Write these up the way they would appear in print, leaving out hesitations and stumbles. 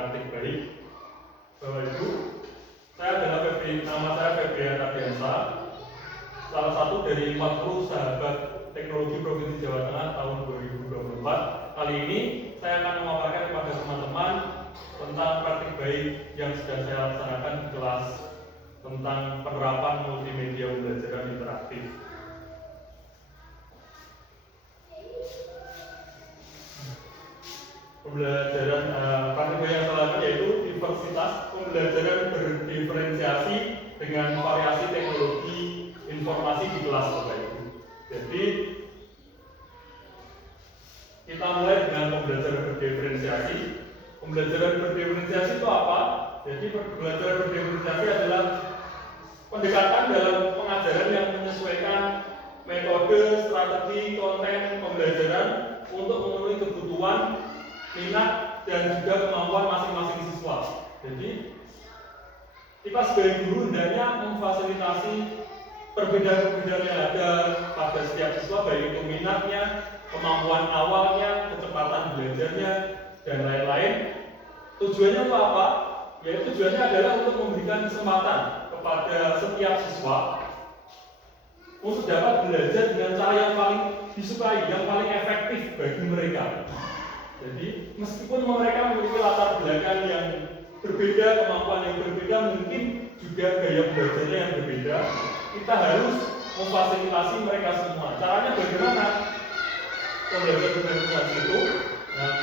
praktik baik. Bapak Ibu, saya adalah nama saya Febrian Ardiansa, salah satu dari 40 sahabat teknologi Provinsi Jawa Tengah tahun 2024. Kali ini saya akan memaparkan kepada teman-teman tentang praktik baik yang sedang saya laksanakan di kelas tentang penerapan multimedia pembelajaran interaktif. Pembelajaran praktik baik yang saya lakukan yaitu diversitas pembelajaran berdiferensiasi dengan variasi teknologi informasi di kelas, Bapak Ibu. Jadi kita mulai dengan pembelajaran berdiferensiasi. Pembelajaran berdiferensiasi itu apa? Jadi pembelajaran berdiferensiasi adalah pendekatan dalam pengajaran yang menyesuaikan metode, strategi, konten pembelajaran untuk memenuhi kebutuhan, minat, dan juga kemampuan masing-masing siswa. Jadi kita sebagai guru hendaknya memfasilitasi perbedaan-perbedaan yang ada pada setiap siswa, baik itu minatnya, kemampuan awalnya, kecepatan belajarnya, dan lain-lain. Tujuannya untuk apa? Yaitu tujuannya adalah untuk memberikan kesempatan kepada setiap siswa untuk dapat belajar dengan cara yang paling disukai, yang paling efektif bagi mereka. Jadi meskipun mereka memiliki latar belakang yang berbeda, kemampuan yang berbeda, mungkin juga gaya belajarnya yang berbeda, kita harus memfasilitasi mereka semua. Caranya bagaimana? Pembelajaran berdiferensiasi itu, nah,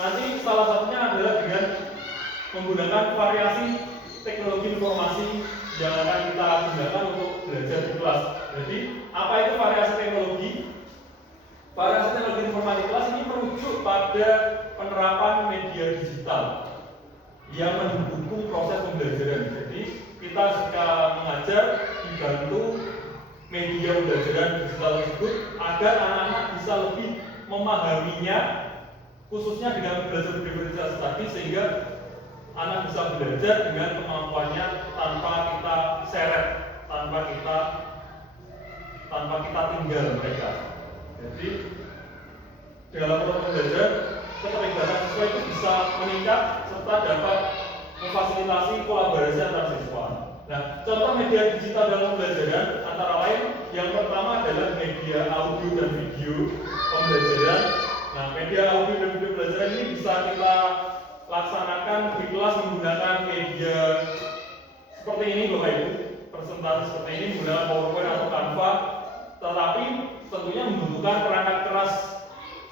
nanti salah satunya adalah dengan menggunakan variasi teknologi informasi yang akan kita gunakan untuk belajar di kelas. Jadi apa itu variasi teknologi? Variasi teknologi informasi kelas ini merujuk pada penerapan media digital yang mendukung proses pembelajaran. Jadi kita jika mengajar dibantu media pembelajaran digital tersebut agar anak-anak bisa lebih memahaminya, khususnya dengan belajar berdiferensiasi tadi, sehingga anak bisa belajar dengan kemampuannya tanpa kita seret, tanpa kita tinggal mereka. Jadi dalam proses pembelajaran keterlibatan siswa itu bisa meningkat serta dapat memfasilitasi kolaborasi antar siswa. Nah, contoh media digital dalam pembelajaran antara lain yang pertama adalah media audio dan video pembelajaran. Nah, media audio dan video pembelajaran ini bisa kita laksanakan di kelas menggunakan media seperti ini, Bapak Ibu. Presentasi seperti ini menggunakan PowerPoint atau Canva, tetapi tentunya membutuhkan perangkat keras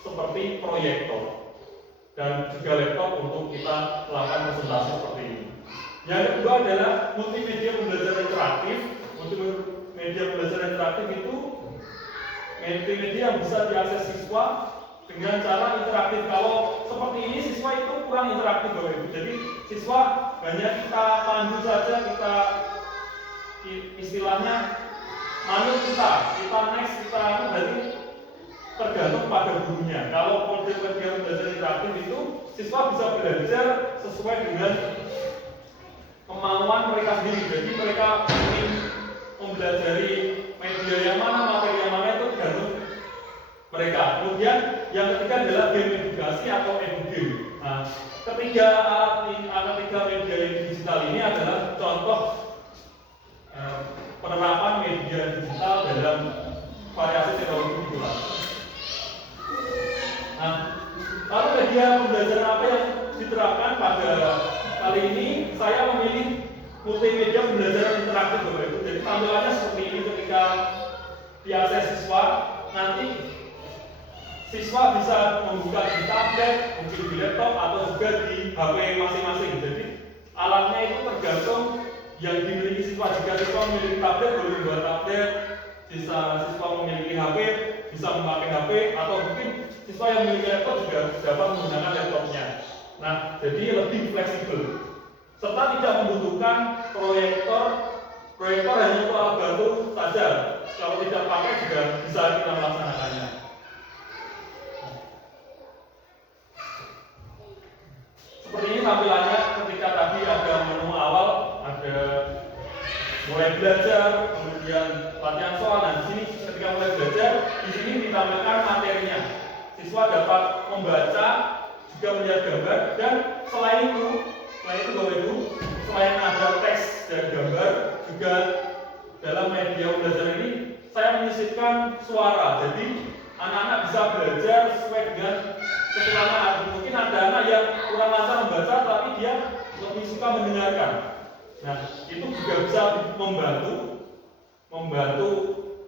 seperti proyektor dan juga laptop untuk kita melakukan presentasi seperti ini. Yang kedua adalah multimedia pembelajaran interaktif. Multimedia pembelajaran interaktif itu multimedia yang bisa diakses siswa dengan cara interaktif. Kalau seperti ini siswa itu kurang interaktif, Bapak Ibu. Jadi siswa hanya kita pandu saja, kita istilahnya manut kita next, kita berarti tergantung pada gurunya. Kalau multimedia pembelajaran interaktif itu siswa bisa belajar sesuai dengan kemauan mereka sendiri. Jadi mereka ingin mempelajari media yang mana, materi yang mana, itu tergantung mereka. Kemudian yang ketiga adalah game edukasi atau edu-game. Nah, ketiga media digital ini adalah contoh penerapan media digital dalam variasi teknologi digital. Nah, lalu media pembelajaran apa yang diterapkan pada kali ini? Saya memilih multimedia pembelajaran interaktif, Bapak Ibu. Jadi tampilannya seperti ini ketika diakses siswa. Nanti siswa bisa membuka di tablet, mungkin di laptop, atau juga di HP masing-masing. Jadi alatnya itu tergantung yang dimiliki siswa. Jika siswa memiliki tablet, boleh membuat tablet. Jika siswa memiliki HP, bisa memakai HP, atau mungkin siswa yang memiliki laptop juga dapat menggunakan laptopnya. Nah, jadi lebih fleksibel serta tidak membutuhkan proyektor. Proyektor hanya untuk alat bantu saja. Kalau tidak pakai juga bisa kita melaksanakannya. Seperti ini tampilannya ketika tadi ada menu awal, ada mulai belajar, kemudian latihan soal. Nah, di sini ketika mulai belajar, di sini ditampilkan materinya. Siswa dapat membaca, juga melihat gambar, dan selain tapi dia lebih suka mendengarkan. Nah, itu juga bisa membantu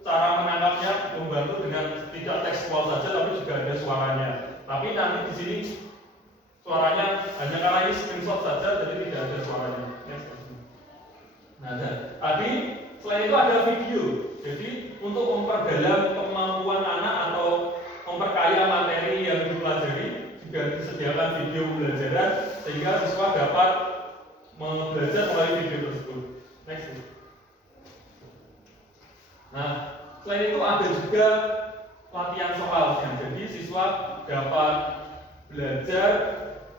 cara menangkapnya, membantu dengan tidak tekstual saja, tapi juga ada suaranya. Tapi nanti di sini suaranya hanya karena ini screenshot saja, jadi tidak ada suaranya. Nah, tadi selain itu ada video. Jadi untuk memperdalam kemampuan anak atau memperkaya materi yang dipelajari juga disediakan video pembelajaran sehingga siswa dapat belajar melalui video tersebut. Next. Nah, selain itu ada juga latihan soalnya. Jadi siswa dapat belajar,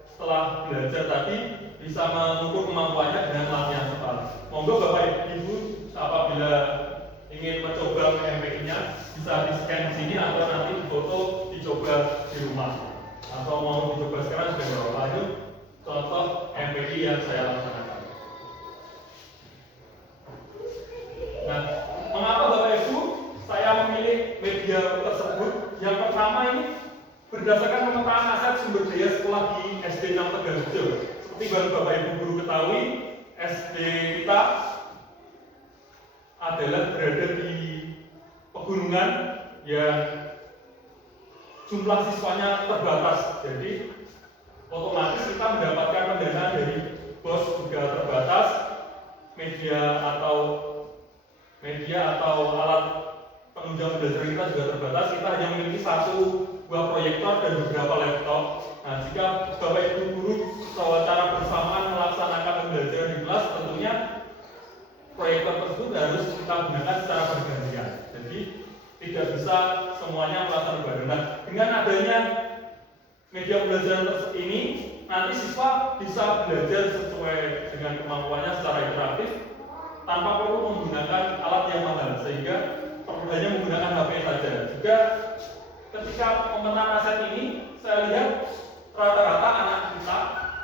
setelah belajar tadi bisa mengukur kemampuannya dengan latihan soal. Monggo Bapak Ibu apabila ingin mencoba MPI-nya bisa di-scan di sini atau nanti difoto dicoba di rumah. Atau mau dicoba sekarang sudah nggak apa-apa. Itu contoh MPI yang saya laksanakan. Nah, mengapa Bapak Ibu saya memilih media tersebut? Yang pertama ini berdasarkan pemetaan aset sumber daya sekolah di SD 6 Tegalrejo. Seperti Bapak Ibu guru ketahui, SD kita adalah berada di pegunungan yang jumlah siswanya terbatas. Jadi otomatis kita mendapatkan pendanaan dari BOS juga terbatas, media atau alat penunjang belajar kita juga terbatas. Kita hanya memiliki satu buah proyektor dan beberapa laptop. Nah, jika Bapak Ibu guru secara bersamaan melaksanakan pembelajaran di kelas, tentunya proyektor tersebut harus kita gunakan secara bergantian. Jadi tidak bisa semuanya melaksanakan bareng. Nah, dengan adanya media pembelajaran ini, nanti siswa bisa belajar sesuai dengan kemampuannya secara interaktif tanpa perlu menggunakan alat yang mahal, sehingga perlu hanya menggunakan HP saja. Juga ketika pemetaan aset ini, saya lihat rata-rata anak kita,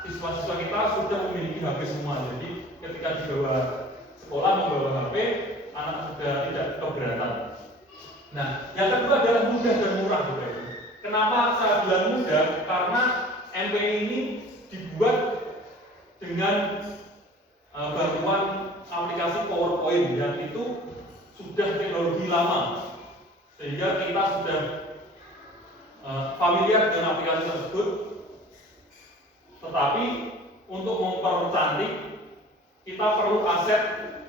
siswa-siswa kita sudah memiliki HP semua. Jadi ketika dibawa sekolah membawa HP, anak sudah tidak keberatan. Nah, yang kedua adalah mudah dan murah, Bapak Ibu. Kenapa saya bilang mudah? Karena MPI ini dibuat dengan bantuan aplikasi PowerPoint yang itu sudah teknologi lama, sehingga kita sudah familiar dengan aplikasi tersebut. Tetapi untuk mempercantik, kita perlu aset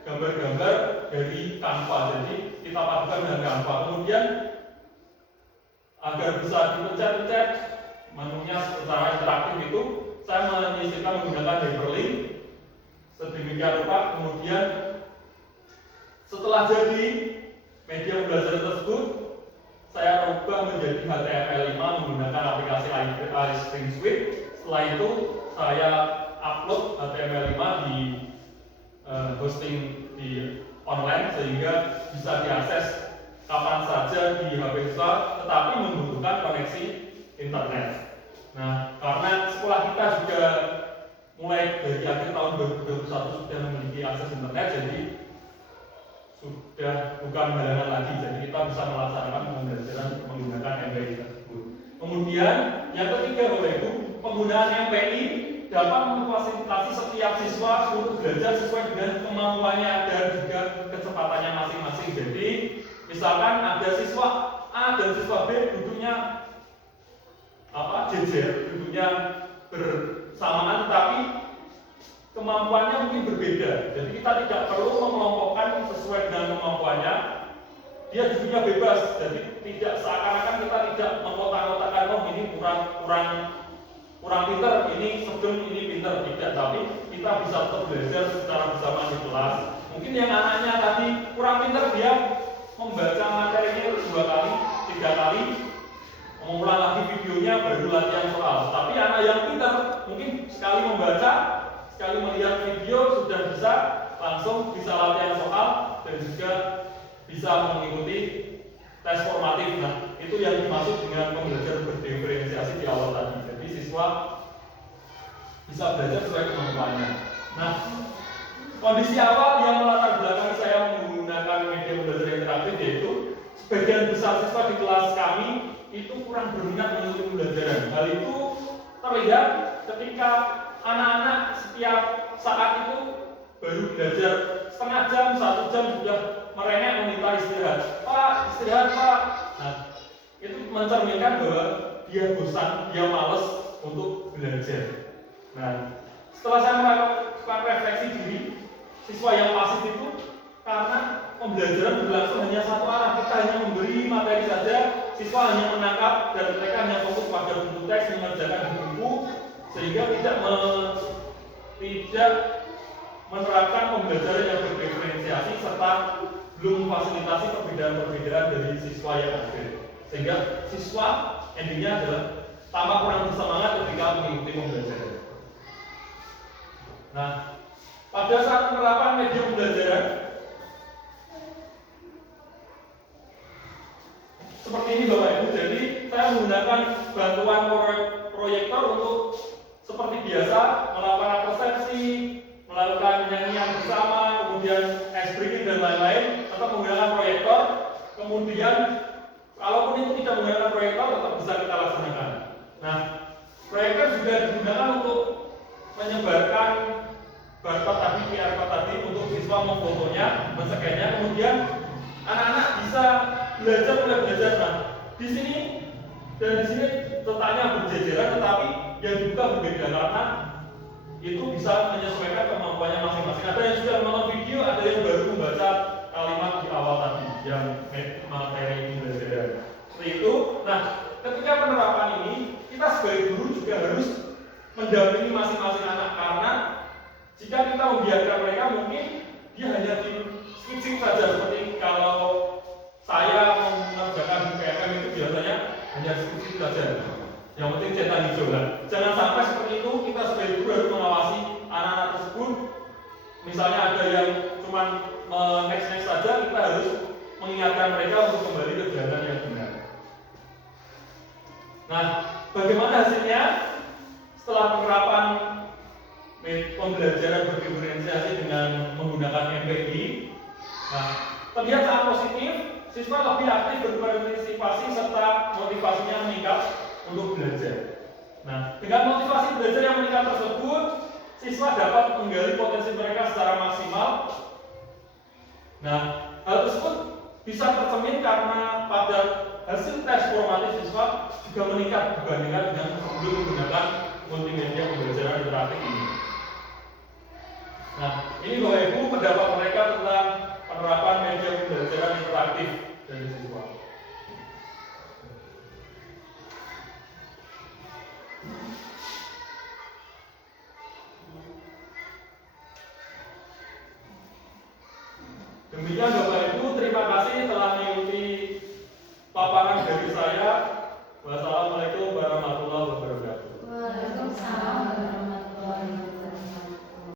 gambar-gambar dari Canva. Jadi kita padukan dengan Canva. Kemudian agar bisa dipencet-pencet menunya secara interaktif itu, saya menyisipkan menggunakan hyperlink sedemikian rupa. Kemudian setelah jadi media pembelajaran tersebut, saya rubah menjadi HTML5 menggunakan aplikasi iSpring Suite. Setelah itu saya upload HTML5 di hosting di online sehingga bisa diakses kapan saja di HP kita, tetapi membutuhkan koneksi internet. Nah, karena sekolah kita juga mulai dari akhir tahun 2021 sudah memiliki akses internet, jadi sudah bukan halangan lagi. Jadi kita bisa melaksanakan pembelajaran menggunakan MPI tersebut. Kemudian yang ketiga, Bapak Ibu, penggunaan MPI dapat memfasilitasi setiap siswa untuk belajar sesuai dengan kemampuannya dan juga kecepatannya masing-masing. Jadi misalkan ada siswa A dan siswa B duduknya jejer, duduknya bersamaan, tetapi kemampuannya mungkin berbeda. Jadi kita tidak perlu mengelompokkan sesuai dengan kemampuannya. Dia duduknya bebas, jadi tidak seakan-akan kita tidak mengkotak-kotakan, oh ini kurang pintar, ini sedang, ini pintar, tidak. Tapi kita bisa tetap belajar secara bersamaan di kelas. Mungkin yang anaknya tadi kurang pintar, dia membaca materinya 2 kali, 3 kali, mengulang lagi videonya, baru latihan soal. Tapi anak yang pintar mungkin sekali membaca, sekali melihat video sudah bisa langsung bisa latihan soal dan juga bisa mengikuti tes formatif. Nah, itu yang dimaksud dengan pembelajaran berdiferensiasi di awal tadi. Jadi siswa bisa belajar sesuai kemampuannya. Nah, kondisi awal yang melatar belakangi saya menggunakan media pembelajaran interaktif yaitu sebagian besar siswa di kelas kami itu kurang berminat mengikuti pembelajaran. Hal itu terlihat ketika anak-anak setiap saat itu baru belajar setengah jam, 1 jam sudah merengek meminta istirahat. Pak, istirahat Pak. Nah, itu mencerminkan bahwa dia bosan, dia males untuk belajar. Nah, setelah saya melakukan refleksi diri, siswa yang pasif itu karena pembelajaran berlangsung hanya satu arah, kita hanya memberi materi saja, siswa hanya menangkap dan mereka hanya fokus pada buku teks, mengerjakan buku, sehingga tidak menerapkan pembelajaran yang berdiferensiasi serta belum memfasilitasi perbedaan-perbedaan dari siswa yang ada. Sehingga siswa endingnya adalah tampak kurang bersemangat ketika mengikuti pembelajaran. Nah, pada saat penerapan media pembelajaran seperti ini Bapak Ibu, jadi saya menggunakan bantuan proyektor untuk seperti biasa melakukan persepsi, melakukan nyanyian bersama, kemudian ice breaking dan lain-lain, tetap menggunakan proyektor. Kemudian kalaupun itu tidak menggunakan proyektor, tetap bisa kita laksanakan. Nah, proyektor juga digunakan untuk menyebarkan barcode tadi, QR code tadi untuk siswa memfotonya, men-scan-nya, kemudian anak-anak bisa belajar. Nah, di sini dan di sini letaknya berjejeran, tetapi yang dibuka berbeda karena itu bisa menyesuaikan kemampuannya masing-masing. Ada yang sudah menonton video, ada yang baru membaca kalimat di awal tadi yang materi pembelajaran. Seperti itu. Nah, ketika penerapan ini, kita sebagai guru juga harus mendampingi masing-masing anak, karena jika kita membiarkan mereka, mungkin dia hanya di switching saja. Seperti kalau saya mengerjakan PMM itu biasanya hanya switching saja. Yang penting cetak hijau lah. Jangan sampai seperti itu. Kita sebagai guru harus mengawasi anak-anak tersebut. Misalnya ada yang cuma next saja, kita harus mengingatkan mereka untuk kembali ke jalan yang benar. Nah, bagaimana hasilnya setelah penerapan pembelajaran berdiferensiasi dengan menggunakan MPI? Nah, terlihat sangat positif. Siswa lebih aktif berpartisipasi serta motivasinya meningkat untuk belajar. Nah, dengan motivasi belajar yang meningkat tersebut, siswa dapat menggali potensi mereka secara maksimal. Nah, hal tersebut bisa tercermin karena pada hasil tes formatif siswa juga meningkat dibandingkan dengan sebelum menggunakan multimedia pembelajaran interaktif ini. Nah, ini Bapak Ibu pendapat mereka tentang penerapan media pembelajaran interaktif dari siswa. Demikian Bapak Ibu, terima kasih telah mengikuti paparan dari saya. Wassalamualaikum warahmatullahi wabarakatuh. Waalaikumsalam.